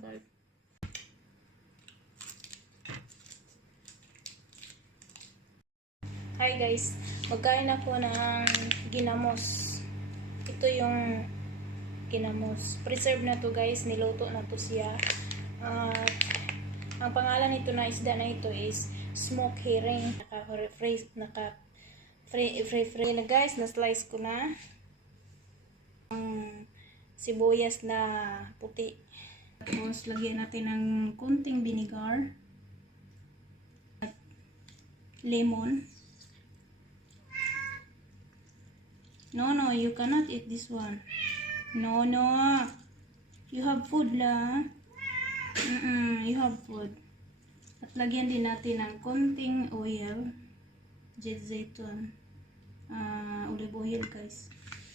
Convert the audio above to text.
guys. Hi guys, magkain ako ng ginamos. Ito yung ginamos. Preserve na to guys, niluto na to siya. At ang pangalan nito na isda na ito is smoked herring. Naka-freeze na guys, na-slice ko na. Sibuyas na puti. Tapos lagyan natin ng kunting vinegar at lemon. No, you cannot eat this one. No. You have food la. You have food. At lagyan din natin ng konting oil. Jet zaiton. Olive oil guys.